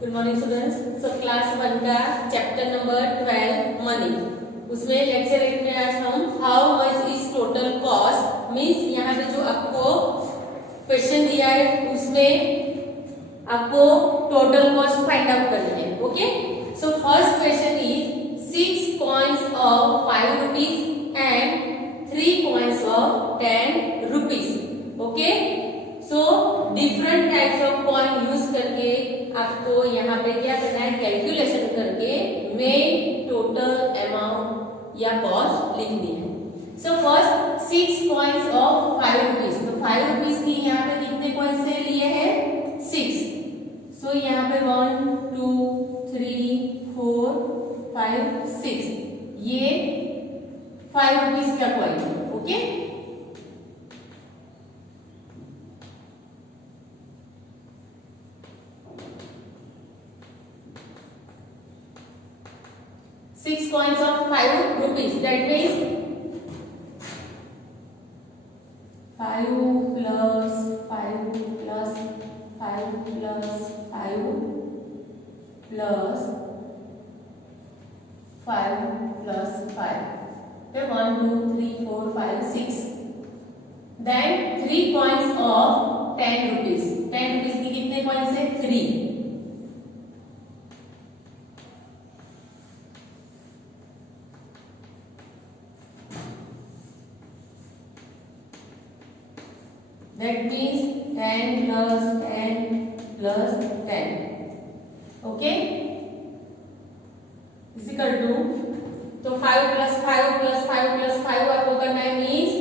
Good morning students. So class 1 का chapter number 12 money, उसमें lecture 1 में आज हम how much is total cost means यहाँ पे जो आपको क्वेश्चन दिया है उसमें आपको टोटल कॉस्ट फाइंड आउट करनी है। Okay, so first question is 6 coins of 5 rupees and 3 coins of 10 rupees। Okay, so different types of coin use करके आपको यहाँ पे क्या करना है, कैलकुलेशन करके मेन टोटल अमाउंट या कॉस्ट लिखनी है। So first 6 coins of 5 rupees, तो 5 रुपीज की यहाँ पे कितने कॉइन्स से लिए हैं 6। सो यहाँ पे 1 2 3 4 5 6 ये 5 रुपीज का कॉइन है। Okay, six coins of 5 rupees, that means 5 plus 5 plus 5 plus 5 plus 5 plus 5, okay, 1 2 3 4 5 6। then 3 coins of 10 rupees, 10 rupees की कितने coins है 3। that means 10 plus 10 plus 10, okay, is equal to, तो 5 plus 5 plus 5 plus 5 आपको करना है means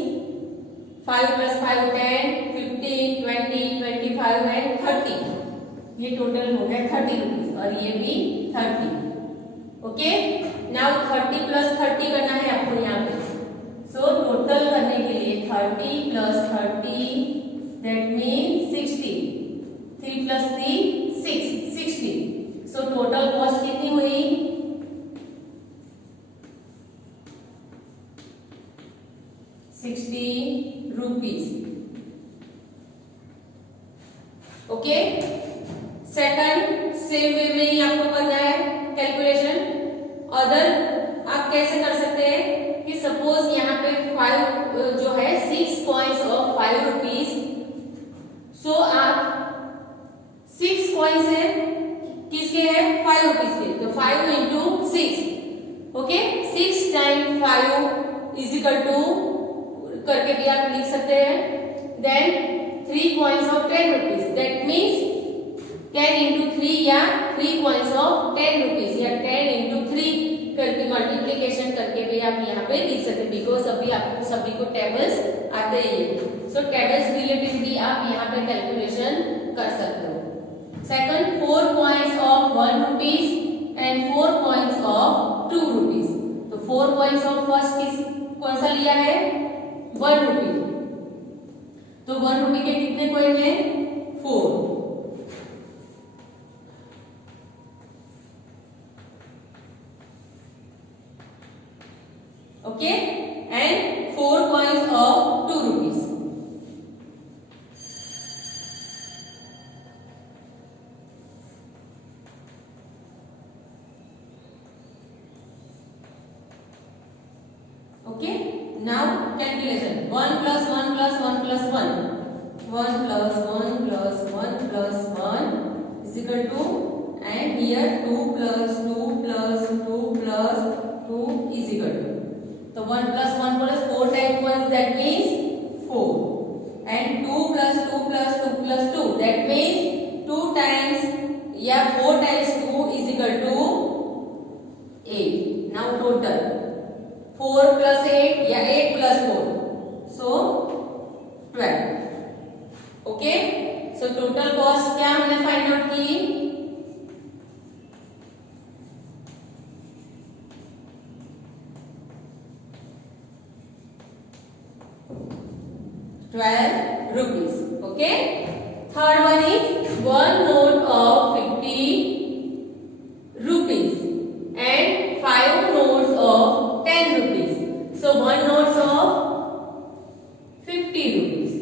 5 plus 5 10 15 20 25 and 30, ये total हो गया 30 रुपीज और ये भी 30। ओके, नाउ 30 plus 30 करना है आपको यहाँ पे। सो टोटल करने के लिए 30 plus 30 that means 60, 3 plus 3 6 60। so total cost कितनी हुई 60 rupees। Okay, second same way में ही आपको करना है कैलकुलेशन। अदर आप कैसे कर सकते हैं कि सपोज यहाँ पे 5 जो है 6 coins of 5 rupees, सो आप 6 कॉइन्स है किसके है 5 रुपीज के, तो 5 into 6, okay, 6 time 5 is equal to करके भी आप लिख सकते हैं। Then 3 coins of 10 rupees, that means 10 into 3 या 3 कॉइन्स ऑफ 10 रुपीज या 10 इंटू 3 करके मल्टीप्लीकेशन करके भी आप यहाँ पे लिख सकते हैं, बिकॉज अभी आपको सभी को टेबल्स आते ही है। सो टेबल्स रिलेटेड भी आप यहाँ पे कैलकुलेशन कर सकते हो। Second 4 coins of 1 rupees and 4 coins of 2 rupees, तो 4 कॉइन्स ऑफ फर्स्ट किस कौन सा लिया है 1 रुपी, तो 1 रुपी के कितने कॉइन है 4। Okay, and 4 coins of 2 rupees. Okay, now calculation 1 plus 1 plus 1 plus 1, 1 plus 1 plus 1 plus 1 is equal to, and here 2 plus 2 plus 2 plus 2 is equal to, तो 1 plus 1 plus 4 times 1, that means 4, and 2 plus 2 plus 2 plus 2, that means 2 times या 4 times 2 is equal to 8। now total 4 plus 8 या 8 plus 4, so 12। Okay, so total cost क्या हमने find out की 12 rupees। Okay, third one is 1 note of 50 rupees and 5 notes of 10 rupees, so 1 notes of 50 rupees।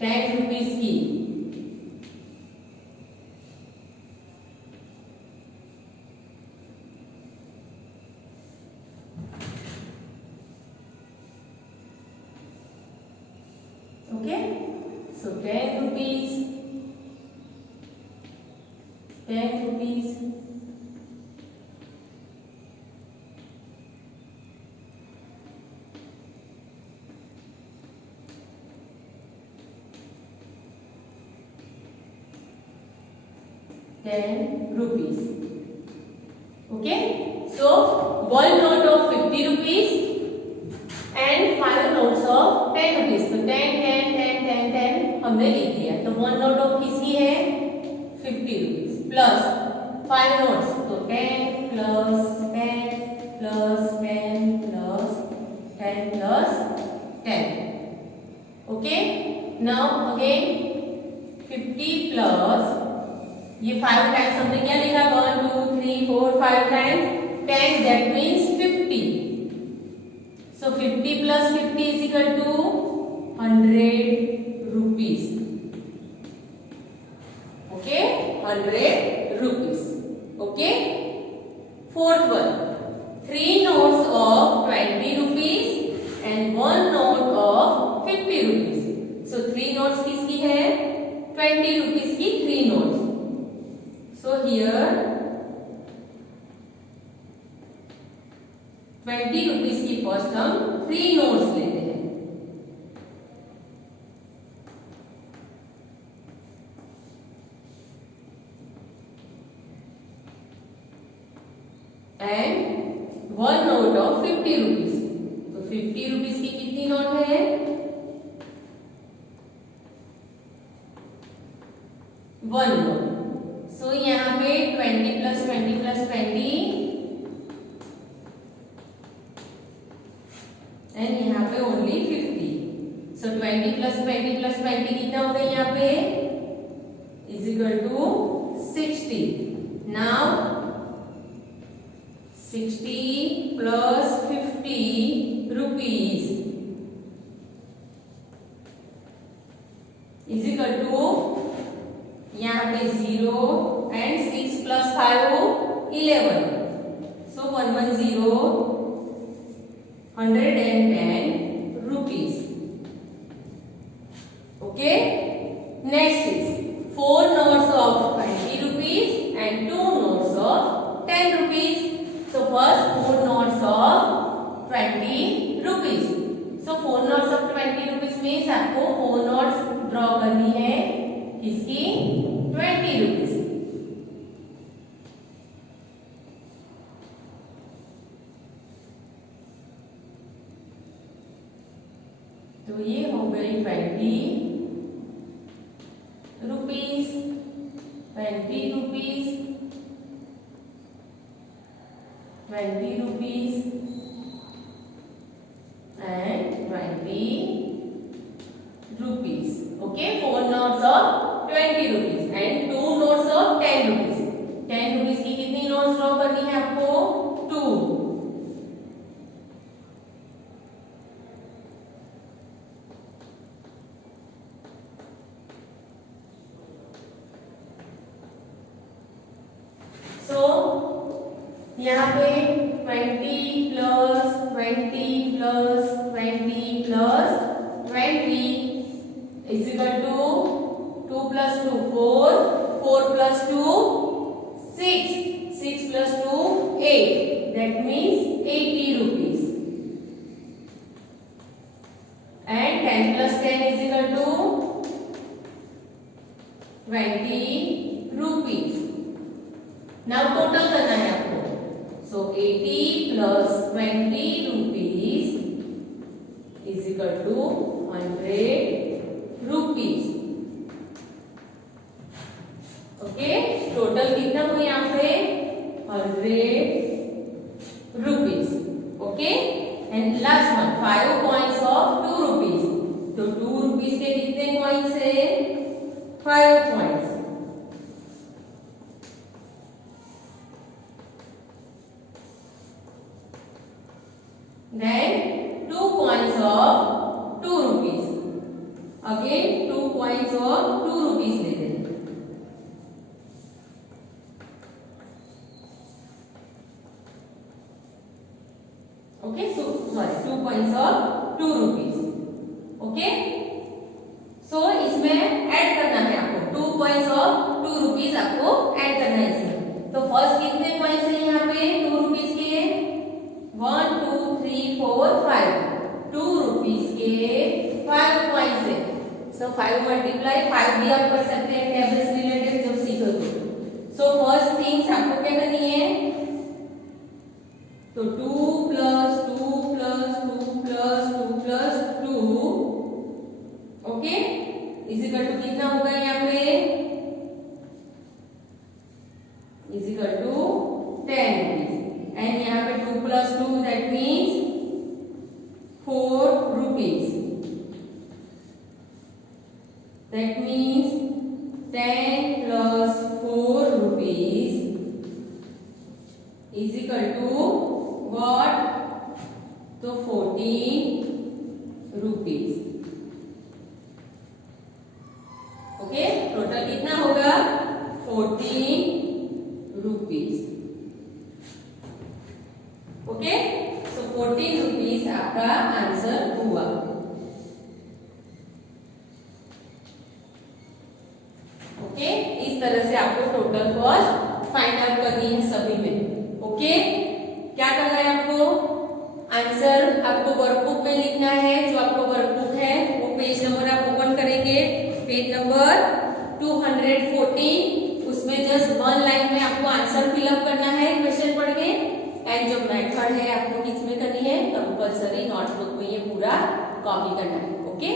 ₹10 की। Okay, so ₹10, ₹10, ₹10. Okay, so one note of ₹50 and 5 notes of ₹10. तो 10 10 10 10 10 हमने लिख दिया। तो one note of किसकी है? ₹50 plus 5 notes, तो 10 plus 10 plus 10 plus 10 plus 10। Okay, now again 50 plus ये 5 टाइम्स हमने क्या लिखा? 1 2 3 4 5 times 10, that means 50। So 50 plus 50 is equal to ₹100। Okay, ₹100। Okay, fourth one, 3 notes of ₹20 and 1 note of ₹50। So 3 notes किसकी है? ₹20 की 3 notes। So here ₹20 की first हम 3 notes लेते हैं। And 1 note of ₹50। तो ₹50 की कितनी नोट है? 1 note। सो यहाँ पे 20 प्लस 20 प्लस 20 एंड यहाँ पे ओनली 50। सो 20 प्लस 20 प्लस 20 कितना हो गया यहाँ पे? Is equal to 60। Now 60 plus ₹50 is equal to यहाँ पे 0 and 6 plus 5 11। So 110 ₹110। Okay, next is 4 notes of ₹20 and 2 notes of ₹10। So first 4 notes of ₹20। So 4 notes of ₹20 means आपको 4 notes ड्रॉ करनी है किसकी? ₹20। तो ये हो गई ₹20, ₹20 and ₹20। Okay, 4 notes of ₹20 and 2 notes of ₹10। ₹10 की कितनी नोट्स ड्रॉ करनी है आपको? 2। सो यहाँ पे 20 plus 20 plus 20 plus 20 is equal to 2 plus 2 4, 4 plus 2 6, 6 plus 2 8, that means ₹80। And 10 plus 10 is equal to ₹20। Now total करना है आपको। So 80 plus ₹20 is equal to ₹100। Okay, total कितना हुआ यहाँ पे? ₹100। Okay, and last one 5 coins of ₹2। तो ₹2 के कितने कॉइन्स है? 5 coins। Then 2 coins of ₹2। Again 2 coins और 2 रुपीज ले दें। ओके, सो 2 कॉइन्स और 2 रुपीज। ओके, सो इसमें ऐड करना है आपको 2 कॉइन्स और 2 रुपीज आपको ऐड करना है इसमें। तो फर्स्ट कितने कॉइन्स है यहाँ पे 2 रुपीज के? 1 2 3 4 5। 2 रुपीज के 5 कॉइन्स है। सो 5 मल्टीप्लाई 5 भी आप कर सकते हैं टेबल्स रिलेटेड जब सीखोगे। सो फर्स्ट थिंग्स आपको क्या करनी है, तो 2 plus 2 plus 2 plus 2 plus 2, okay, is equal to कितना होगा यहाँ पे? Is equal to 10 rupees. And यहाँ पे 2 plus 2 that means 4 rupees. That means 10 plus 4 rupees is equal to what? तो 14 रुपीज। ओके, टोटल कितना होगा? 14 रुपीज। ओके, सो 14 रुपीज आपका आंसर हुआ। ओके, इस तरह से आपको टोटल कॉस्ट फाइंड आउट करनी है सभी में। ओके, क्या करना है आपको? आंसर आपको वर्कबुक में लिखना है। जो आपको वर्कबुक है वो पेज नंबर आप ओपन करेंगे, पेज नंबर 214। उसमें जस्ट 1 लाइन में आपको आंसर फिलअप करना है क्वेश्चन पढ़ के। एंड जो मेथड है आपको किस में करनी है? कंपल्सरी नोटबुक में ये पूरा कॉपी करना है। ओके।